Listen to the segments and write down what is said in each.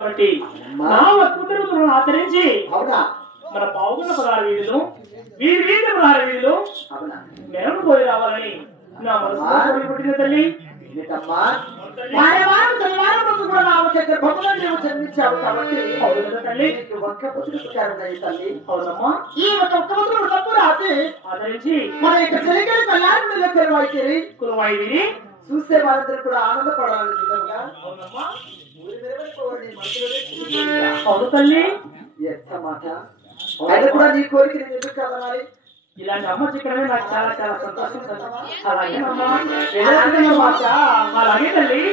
కాబట్టి నా కుదురును ఆచరించి అవునా మన పావుగల 16 వీధులు వీధి 16 వీధులు అవునా మేము పోయి రావాలని నా మనసులో కోరిపుట్టిన తల్లి ఏంటమ్మా వారం శనివారం రోజు కూడా నామచక్ర భగవాన్ నీవు జన్మించావు కాబట్టి అవును తల్లి నీకు ఒక్క పుత్రుడు కారణమై తల్లి అవునమ్మా ఈ ఒక్క పుత్రుడు తప్పు రాసి ఆచరించి మన యొక్క చెలికల కళ్యాణంలో కురువాయిని చూస్తే వాళ్ళందరూ కూడా ఆనందపడాలని విధంగా అవునమ్మా అవును తల్లి ఎంత మాట అయితే కూడా నీ కోరిక నేను ఎందుకు కాదనాలి ఇలాంటి అమ్మ చిక్కడమే నాకు చాలా చాలా సంతోషం అలాగే అలాగే తల్లి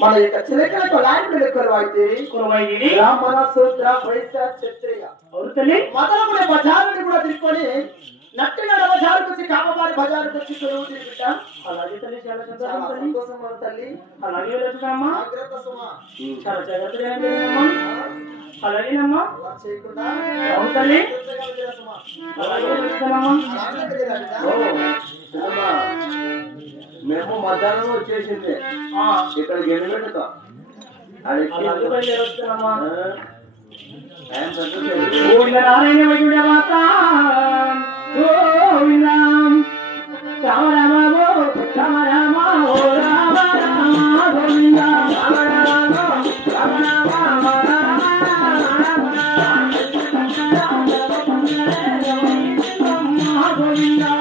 మన యొక్క చిలకలకు లాంటి కురవాయిని బ్రాహ్మణ శూద్ర వైశ్య క్షత్రియ అవుతలే మొదలగునే బజారుని కూడా తిరుక్కొని నట్టుగా బజారుకు వచ్చి కామవారి బజారుకు వచ్చి కొలువు తిరుగుట అలాగే తల్లి చాలా సంతోషం తల్లి అలాగే వెళ్తున్నామ్మా చాలా జాగ్రత్తగా అలాగేనమ్మా చేయకుండా అవును తల్లి అలాగే వెళ్తున్నామ్మా మేము మధ్యాహ్నం వచ్చేసింది ఇక్కడికి ఎనిమిదితో నారాయణ వైద్యుడ మాత రామ రామ రామ రామ రామ రామ గోవింద రామ రామ రామ రామ గోవింద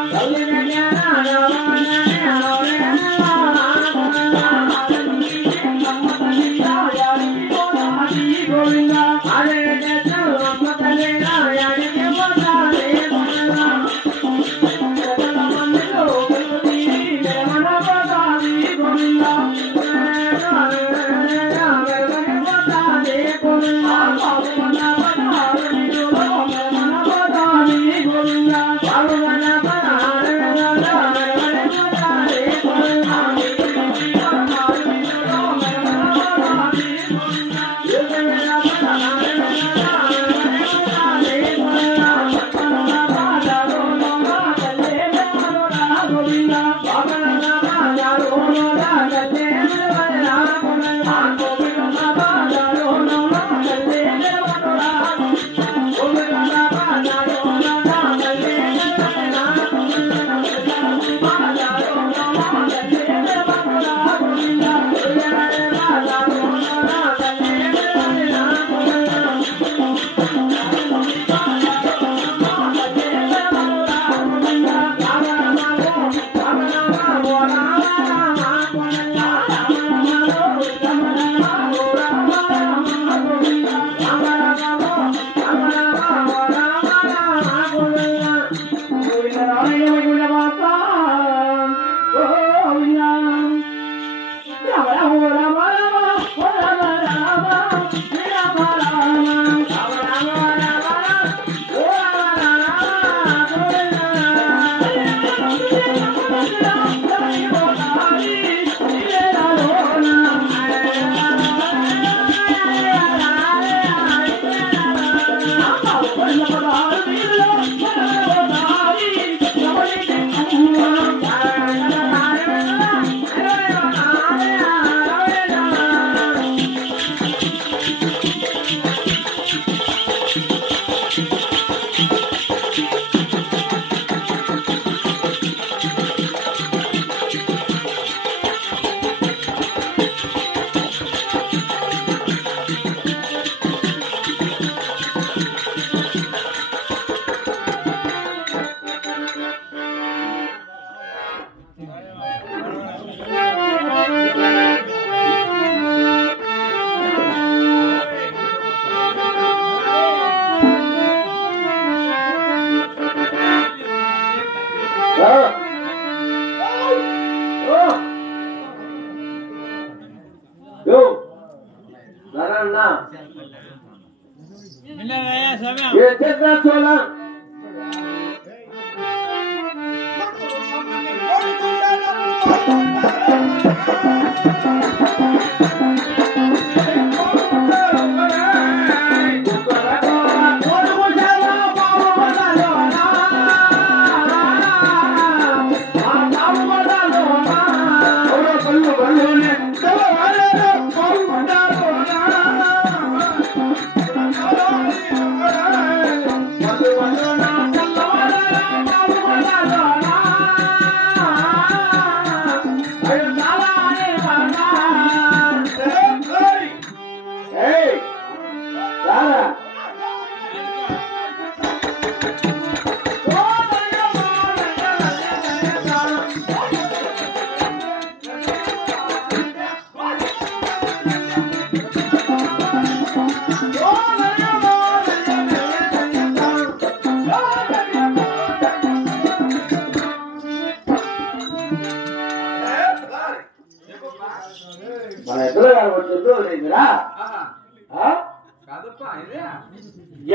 మన ఎద్దుల గారు వచ్చిందో లేదురా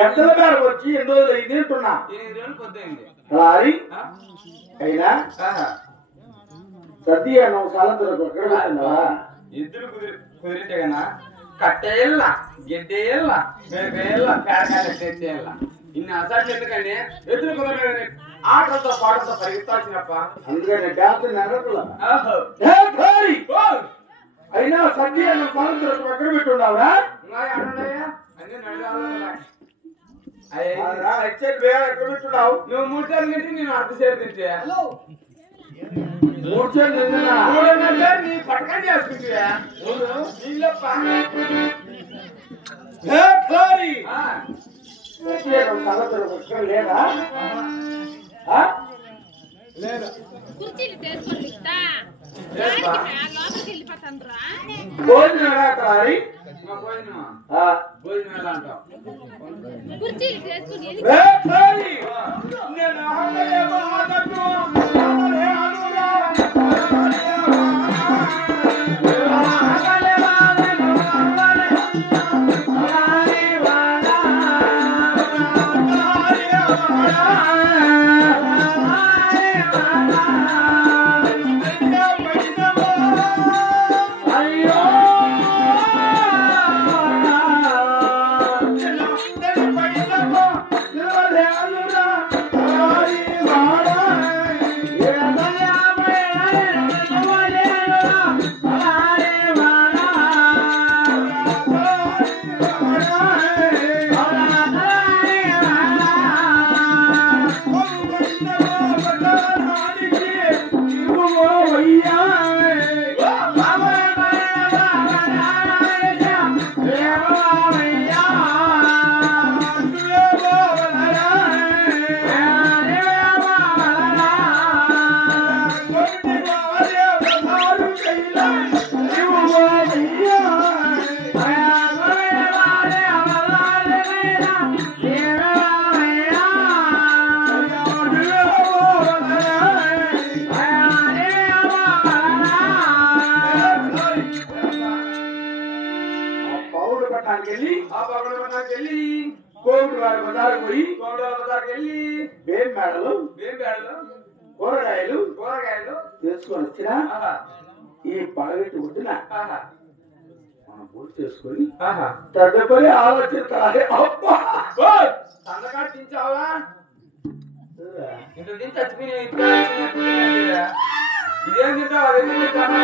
ఎద్దుల గారు వచ్చి ఎన్ని రోజులు అయింది అంటున్నా అయినా సతీ అన్న సాలంతరం ఇద్దరు కుదిరితే కన్నా కట్టేళ్ళ గిడ్డేళ్ళ మేకేళ్ళ పేరకాయల ఇన్ని అసలు ఎందుకని ఎదురు కుదరని ఆటలతో పాటలతో పరిగెత్తాల్సినప్ప అందుకని డాన్స్ నెరకుల అయినా సతీ అన్న సాలంతరం ఎక్కడ పెట్టున్నావురా ఎక్కడ పెట్టున్నావు నువ్వు 3 సార్లు తింటే నేను అర్ధ సేరు తింటే 3 సార్లు నీ పట్టకం చేసుకుంటా లేదా కుర్చీలు తీసుకొని భోజనం ఎలా అంటావు కుర్చీలు చేసుకుని కూరగాయలు తీసుకొని వచ్చినా ఈ పడగట్టి ఉంటున్నా మనం పూర్తి చేసుకొని తదుపరి ఆలోచించాలి. తండకాటించావా ఇంత తిని చచ్చిపోయి ఇదేం తింటావు అదేం తింటాను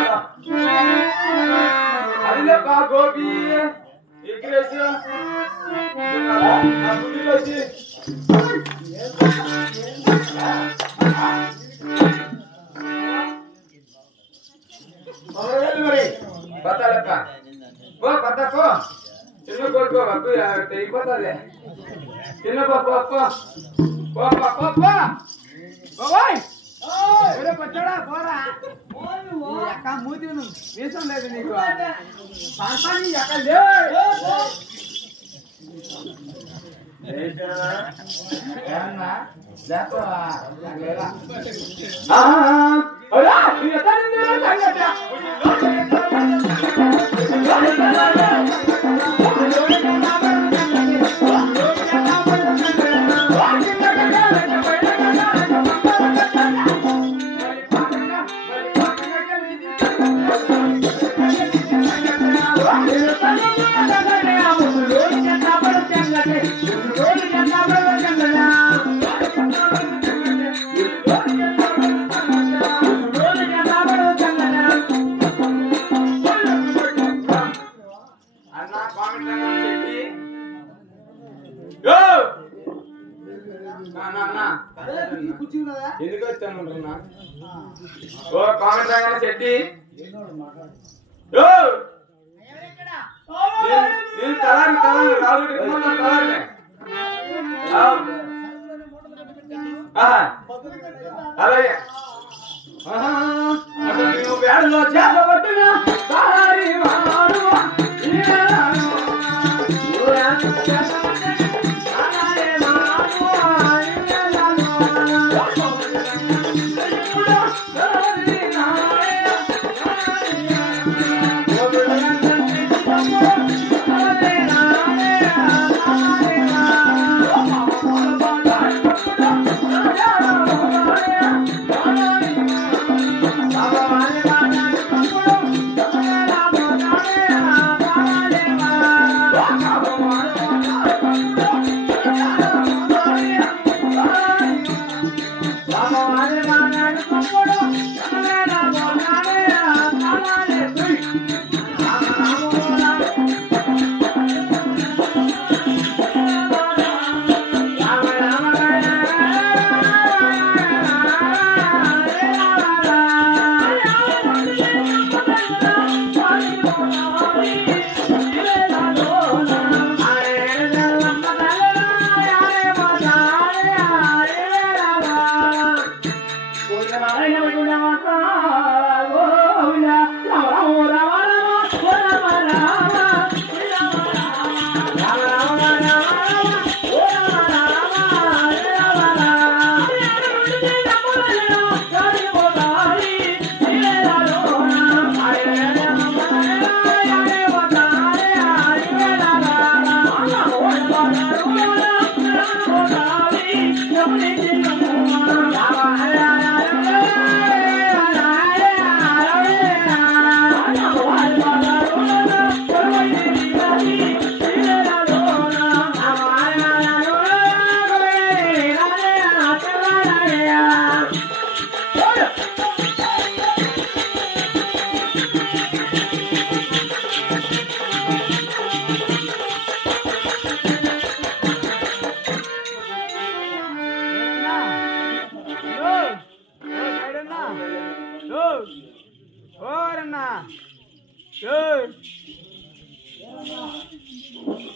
అదిలే బా గోపి ఎగ్రేసి గుడ్డిలోసి బతాలప్ప పో పద్దపో చిన్న కొడుకో అప్పు తెగిపోతుంది చిన్న పప్పు అప్ప బాబాయ్ వచ్చాడా పోరా ఎక్క మూతి వీసం లేదు నీకు ఎక్క ఎందుకు వచ్చాను ఓ కామెంట్ రాగానే చెట్టి నేను తలారి రాదు తలారి అలాగే నువ్వు వేడలో చేపట్టిన తలారి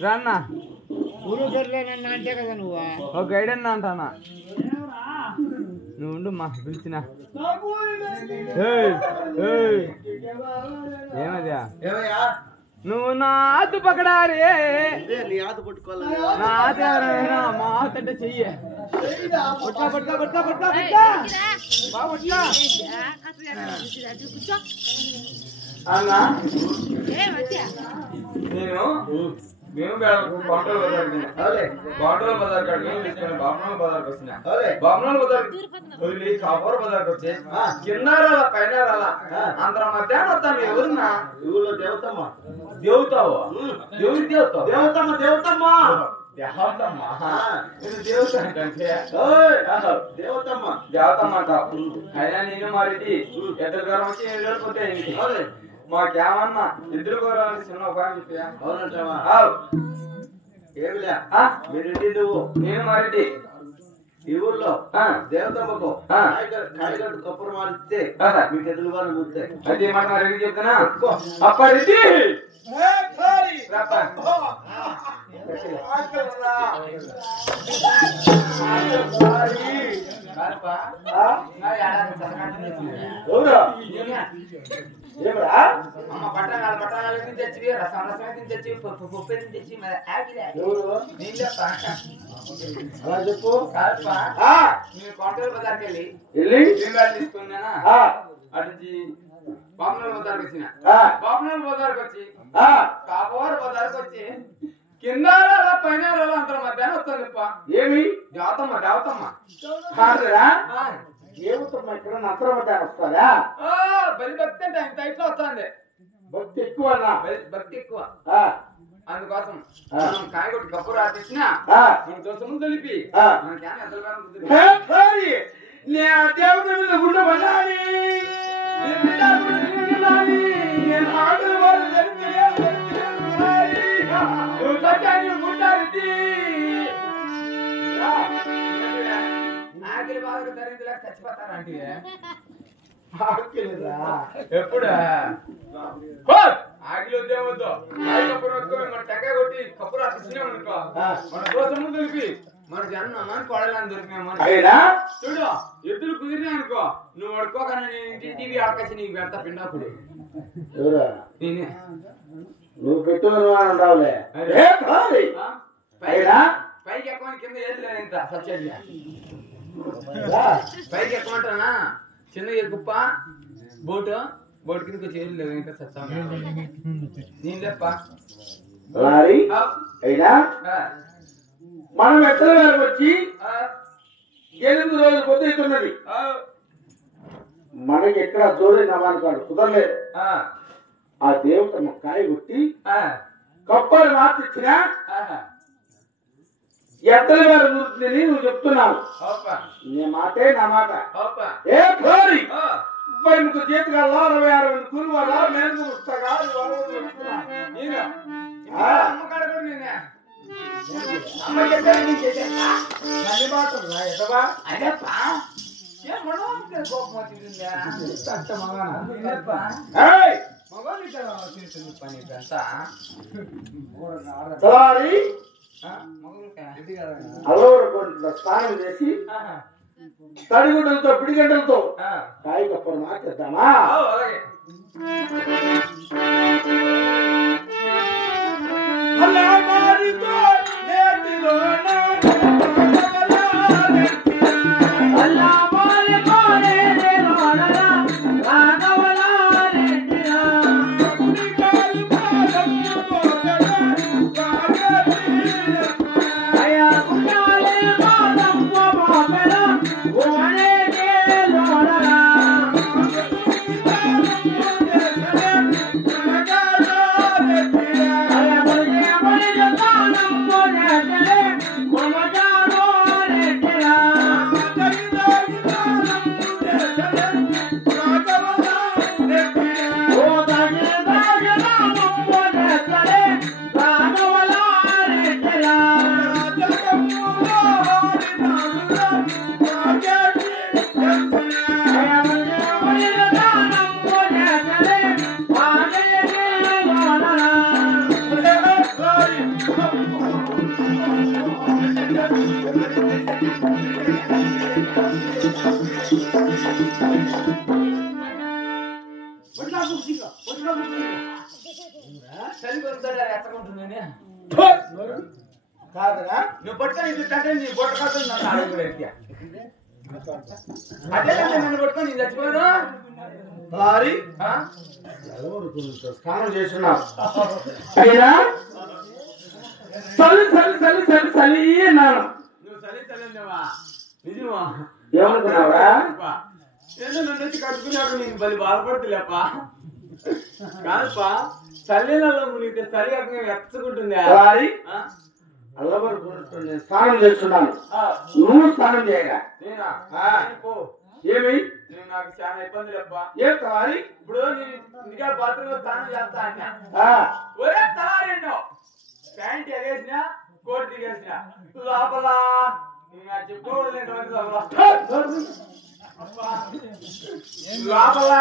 రాన్నా ఊరు దొరలేనన్నా అంటే కదా నువ్వు ఒక గైడ్ అన్నా అంటానా నువ్వు ఉండు మా పిలిచిన ఏమదా నువ్వు నా ఆతు పక్కడారే నీ ఆతు పట్టుకోవాలి నా ఆత మా ఆత అంటే చెయ్యి అన్నా నేను మేము బాంటల బజార్ కాడికి బాపనాల బజార్కి వచ్చిన బాపనాల బజార్ వదిలి కాపూర్ బజార్కి వచ్చి కింద రాలా పైన రాలా అంతర మధ్యాహ్నం వస్తాను ఎవరున్నా ఊళ్ళో దేవతమ్మ దేవతావా దేవుడి దేవతావు దేవతమ్మ దేవతమ్మ దేవతమ్మ దేవత అంటే దేవతమ్మ దేవతమ్మ అంటావు అయినా నేను మారేది ఎద్దరు గారు వచ్చి వెళ్ళిపోతే మాకేమన్నా ఇద్దరు కూడా చిన్న ఉపాయం చెప్పా అవునంటావా ఏమిలే మీరు నువ్వు నేను మారెడ్డి ఈ ఊర్లో దేవతమ్మకు కాయగడ్డ కప్పులు మారిస్తే మీకు ఎదురు వారు కూర్తాయి అదే మాట రెడ్డి చెప్తానా అప్ప రెడ్డి ఎవరు ఏమరా అమ్మ పట్టణాలు తెచ్చి రసం తెచ్చి పప్పు తెచ్చి అలా చెప్పు నేను కొంటూరు బజార్కి వెళ్ళి తీసుకున్నానా అటు బాపనూరు బజార్కి వచ్చిన బాపనూరు బజార్కి వచ్చి కాపవారు బజార్కి వచ్చి కింద పైన అంత మధ్యాహ్నం వస్తుంది ఏమి దేవతమ్మ కాదురా ఏమవుతామ్మా ఇక్కడ నత్ర మధ్యాహ్నం వస్తుందా బలి భక్తి అంటే ఇంత ఇట్లా వస్తుంది భక్తి ఎక్కువ భక్తి ఎక్కువ అందుకోసం మనం కాయగొట్టి కప్పు రాసిచ్చిన మన దోషము తెలిపి దేవత మీద గుండె పడాలి ఆకలి బాగా ధరించలేక చచ్చిపోతారంటే ఎప్పుడా ఆకలి వద్దేమొద్దు కప్పురు మన టెక్కాయ కొట్టి కప్పురు రాసిచ్చినాం అనుకో మన దోషము తెలిపి మన జన్మ కొడాలని దొరికినామని చూడు ఎద్దులు కుదిరినా అనుకో నువ్వు పడుకోకన్నా నేను టీవీ ఆడకేసి నీకు పెడతా పిండాకుడు నేనే నువ్వు పెట్టుకుని పైకి ఎక్కువ కింద ఏది లేదు ఇంత సత్యంగా పైకి ఎక్కువంటానా చిన్న కుప్ప బోటు కింద కొంచెం ఏది లేదు ఇంకా సత్తా నేను తప్ప అయినా మనం ఎత్తల గారికి వచ్చి 8 రోజులు పొద్దుతున్నది మనకి ఎక్కడ జోడే నమానుకాడు కుదరలేదు ఆ దేవతమ్మ కాయ కొట్టి కప్పలు మార్చిచ్చిన ఎత్తల గారు గుర్తుంది నువ్వు చెప్తున్నావు నీ మాటే నా మాట ఏ కోరి 30 జీతగా 66 కూలి వాళ్ళ నేను పుస్తగా స్నానం చేసి తడిగుడ్డలతో పిడిగడ్డలతో కాయ కప్పలు మార్చేద్దామా కాదురా నువ్వు పట్టుకొని ఇట్లా నీ బొట్ట కాదు అదే నన్ను పట్టుకొని నేను చచ్చిపోయాను స్నానం చేస్తున్నా అయినా చలి చలి చలి చలి చలి అన్నాను నువ్వు చలి చలి అన్నావా నిజమా ఏమనుకున్నావా నన్ను వచ్చి కట్టుకున్నాడు నేను బలి బాధపడుతులేపా కాదుపా చల్లిలలో నీకు చలి ఎత్తుకుంటుంది అల్లబడుకుంటు నేను స్నానం చేస్తున్నాను నువ్వు స్నానం చేయగా ఏమి నాకు చాలా ఇబ్బంది లేపా ఏం తలారి ఇప్పుడు ఇంకా బాత్రూమ్ లో స్నానం చేస్తా అన్నా ఒరే తలారిండో ప్యాంట్ ఎగేసిన కోట్ దిగేసిన లోపల చెప్పుకోవడం లోపల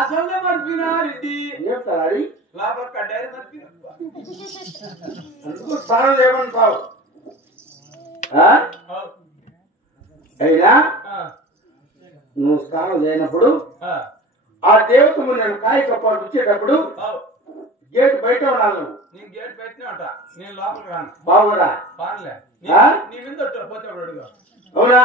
అసలు మర్చిపోయినా రెడ్డి ఏం తలారి లోపల కడ్డాయి మర్చిపోయినా అందుకు స్నానం చేయమంటావు అయినా నువ్వు స్నానం చేయనప్పుడు ఆ దేవతము నేను కాయ కప్పాడు వచ్చేటప్పుడు గేట్ బయట ఉన్నాను. నేను గేట్ పెట్టినా అంట, నేను లోపలికి రాను. బాగురా పాలే నీ మీద పోతే అడుగు. అవునా?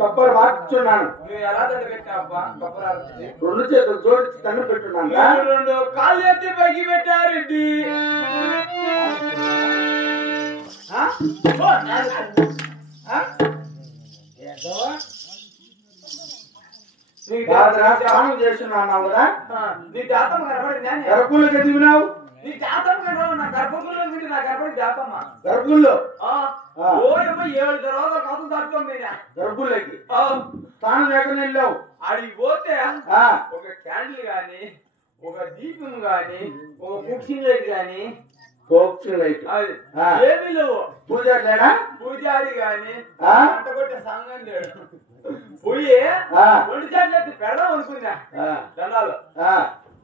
కప్పలు మార్చున్నాను. రెండు చేతులు జోడించి తన్ను పెట్టున్నాను. రెండు కాళ్ళు ఎత్తి పైకి పెట్టారెడ్డి. స్నానం చేస్తున్నావు కదా, నీ జాతమ్మ కనపడింది. గర్భంలో ఎదిగినావు. నీ జాతమ్మ కనపడి నా గర్భంలో నా గర్భం జాతమ్మ గర్భంలో 7 తర్వాత కాదు దాటుకోండి. గర్భంలోకి స్నానం లేకుండా వెళ్ళావు. అడిగి పోతే ఒక క్యాండిల్ గాని, ఒక దీపం గాని, ఒక కుక్సింగ్ లైట్ గాని, ఏమీ లేవు. పూజారి లేడా? పూజారి గాని అంట కొట్టే సంఘం లేడు. పోయి 2 చెట్లు పెడదాం అనుకున్నా దండాలు.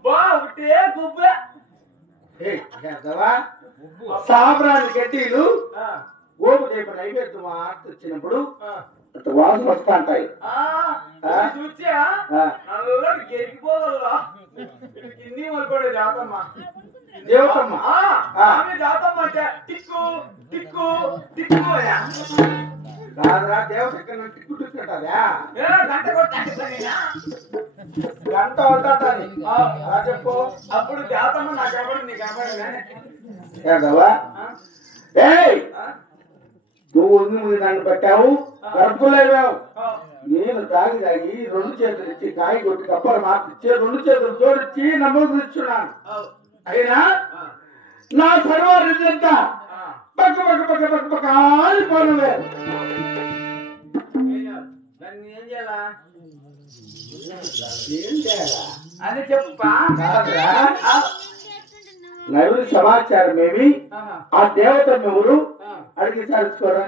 బా ఒకటే గుబ్బ సాంబ్రాన్ని గడ్డీలు ఓపు చేప నైవేద్యం వచ్చినప్పుడు వాసన వస్తా ఉంటాయి. చూచా నల్లటి గెరిగిపోగలరా కింది మలుకోడే జాతమ్మ దేవతమ్మ. జాతమ్మ అంటే టిక్కు టిక్కు టిక్కు కాదురా, దేవత ఎక్కడ టిక్కు టిక్కు అంటారా? గంట గంట అవుతాడని చెప్పు. అప్పుడు జాతమ్మ నాకు ఎవరు నీకు కనపడగా నువ్వు ముందు నన్ను పెట్టావు, గర్భులయ్యావు. నేను తాగి 2 చేతులు ఇచ్చి కాయ కొట్టి కప్పలు మార్చి 2 చేతులు జోడించి నమ్మకం ఇచ్చున్నాను. అయినా నా సర్వారిదంతా పక్క పక్క పక్క పక్క పక్క ఆడిపోను. ఏం చేయాలా అని చెప్పా. నలుగురు సమాచారం ఏమి, ఆ దేవత ఎవరు అడిగి విచారించుకోరా.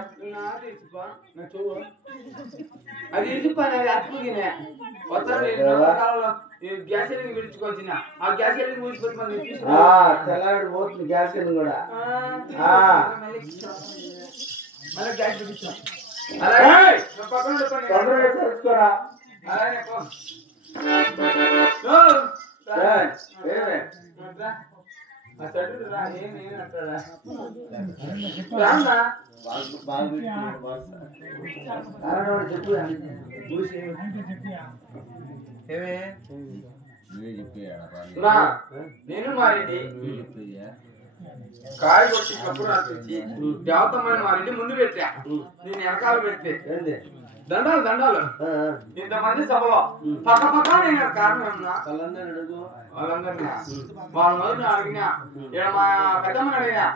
అది ఇసుపా అతుకునే గ్యాస్ విడిచుకొచ్చిన ఆ గ్యాస్ ఊసిపోతే మనం తెల్లవాడి పోతుంది గ్యాస్ కూడా మళ్ళీ గ్యాస్ విడిచాం తెలుసుకోరా అలాగే చెప్పు నేను మారెడ్డి కాయ కొట్టి కప్పుడు రాసి దేవతమ్మని మారెడ్డి ముందు పెట్టా నేను వెనకాల పెడితే దండాలు దండాలు ఇంతమంది సభలో పక్క పక్క నేను కారణం వాళ్ళందరినీ వాళ్ళ మొదలు అడిగినా ఇక్కడ మా పెద్దమ్మని అడిగినా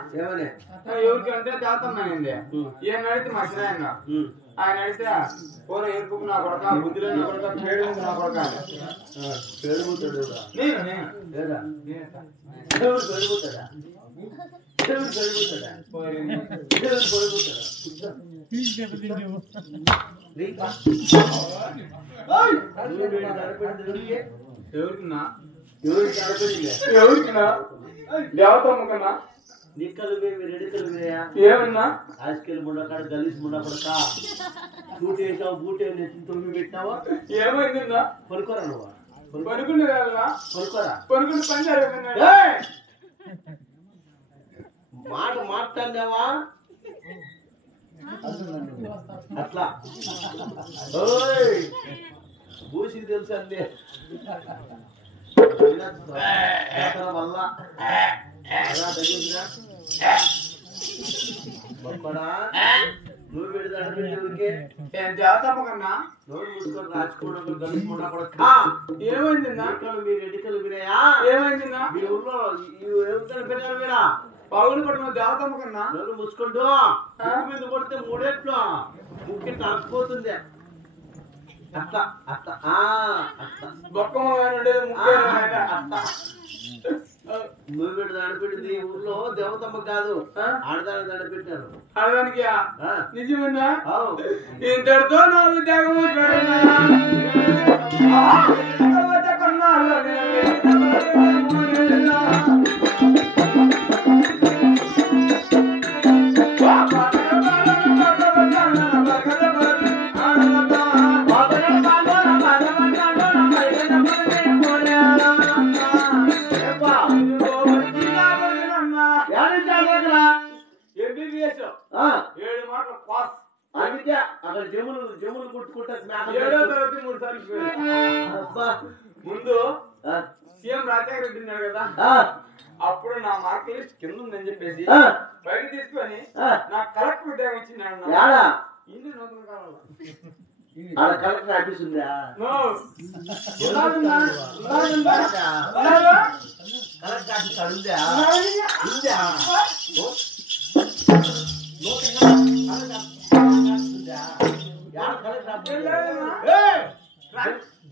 ఎవరికి అంటే దేవతమ్మ అనింది ఏం అడిగితే మా చిన్న ఆయన అడిగితే కూర ఏరుకు నా కొడక బుద్ధిలో నా కొడక పేరు నా కొడక నేను ఎవరికిన్నా దేవతమ్మ కన్నా నిక్కలు రెడికలు ఏమన్నా ఆస్కెళ్ళి ముండకాడ గలీసి ముండకడక బూట్ వేసావు బూట్ తొమ్మిది పెట్టినావా ఏమైందన్నా పనుకోరా నువ్వు పనుకునే పనుకోరా పనుకుని పని మాట మాట్లాడినావా అట్లా భూషికి తెలుసు అండి వల్ల నువ్వు పెడతాడికే దేవతమ్మ కన్నా నోరు మూసుకొని రాచుకోవడం గలుచుకున్నా ఏమైంది మీరు ఎన్నికలు వినాయా ఏమైందిన్నా మీ ఊర్లో ఏమిటని పెట్టారు మీరా పౌలు పట్టిన దేవతమ్మ కన్నా నోరు మూసుకుంటూ మీద కొడితే మూడేట్లు ముక్కి తగ్గిపోతుంది అట్లా అట్లా అట్లా బొక్కమ్మ నువ్వు పెట్టి నడిపెట్టింది ఊర్లో దేవతమ్మ కాదు ఆడదాన్ని నడిపెట్టారు ఆడదానికి నిజమేనా ఇంతటితో నా విద్యాగము ఏడు మాటలు పాస్ అందుకే అక్కడ జములు కుట్టుకుంటారు 7వ తరగతి 3 సార్లు ముందు సీఎం రాజశేఖర రెడ్డి ఉన్నాడు కదా అప్పుడు నా మార్క్ లిస్ట్ కింద ఉందని చెప్పేసి బయట తీసుకొని నా కలెక్టర్ ఉద్యోగం ఇచ్చినాడు ఇందు నూతన కాలంలో కలెక్టర్ ఆఫీస్ ఉందా కలెక్టర్ ఆఫీస్ అడుందా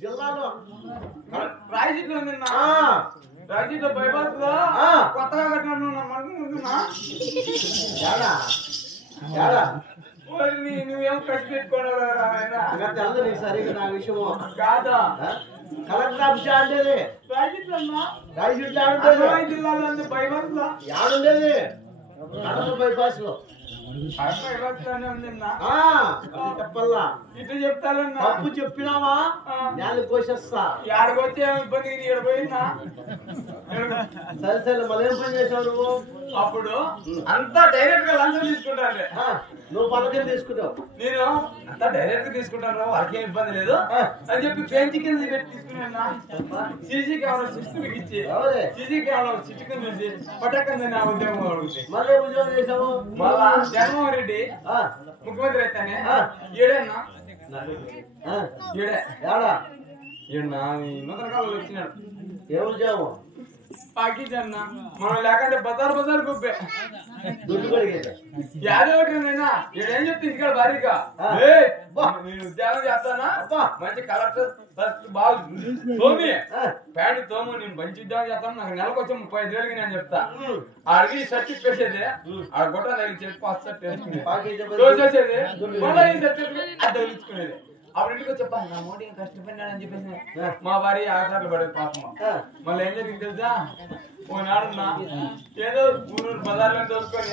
జిల్లాలో రాయచీట్లో ఉంది రాయచీట్లో బైపాస్ లో కొత్తగా కట్టినట్టు నువ్వేం ఖర్చు పెట్టుకోవడం తెలదు నీకు సరిగ్గా నా విషయము కాదా కలెక్టర్ ఆఫీస్ ఆడేది రాయచీట్లో జిల్లాలో ఉంది బైపాస్ లో ఆడుండేది బైపాస్ లో చెప్పల్లా ఇటు చెప్తానన్నా తప్పు చెప్పినావా నేను కోసేస్తా ఏడకొచ్చే ఇబ్బంది పోయిందా సరే సరే మళ్ళీ ఏం పని చేసావు నువ్వు అప్పుడు అంతా డైరెక్ట్ గా లంచం తీసుకుంటాను నువ్వు పథకం తీసుకుంటావు నేను అంతా డైరెక్ట్ గా తీసుకుంటాను వాళ్ళకేం ఇబ్బంది లేదు అని చెప్పి బెంచ్ కింద పెట్టి తీసుకున్నా సీసీ కెమెరా సిస్టమ్ ఇచ్చి సీసీ కెమెరా సిస్టమ్ చూసి పట్టకంది నా ఉద్యోగం అడుగుతుంది మళ్ళీ ఉద్యోగం చేసావు మళ్ళా జగన్మోహన్ రెడ్డి ముఖ్యమంత్రి అయితేనే ఏడేనా ఏడే ఏడా ఏడన్నా నూతన కాలంలో వచ్చినాడు ఏ ఉద్యోగం పాకిస్తాన్ మనం లేకంటే బజార్ గుబ్బే దుడ్డు కడిగేది యాదవటైనా ఏడేం చెప్తే ఇక్కడ భారీగా నేను ఉద్యోగం చేస్తానా మంచి కలెక్టర్ బాగా తోమి ప్యాంటు తోము నేను మంచి ఉద్యోగం చేస్తాను నాకు నెలకు వచ్చి 35,000 నేను చెప్తా అడిగి సర్టిఫికేట్ వేసేది ఆ గుట్ట దగ్గర చెప్పి ఫస్ట్ సర్టిఫికేట్ మళ్ళీ ఈ సర్టిఫికేట్ అది తగిలించుకునేది అప్పుడు ఇంటికి చెప్పా నా మోడీ కష్టపడినాడని చెప్పేసి మా భార్య ఆసార్లు పడేది పాపం మళ్ళీ ఏం జరిగింది తెలుసా ఓనాడున్నా ఏదో ఊరు బజార్లో దోసుకొని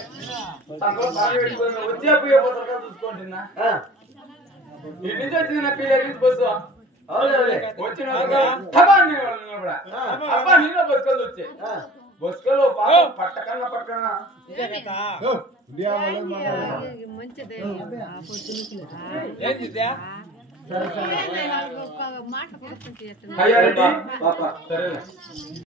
తక్కువ పాలు పెట్టుకొని వచ్చే పోయే పోతారు చూసుకుంటున్నా ఇంటి నుంచి వచ్చింది నా పిల్లలు బస్సు వచ్చిన అబ్బా నీళ్ళ బస్కలు వచ్చాయి బస్కలు పట్టకన్నా పట్టకన్నా మంచిదే మాట అయ్యారెడ్డి సరే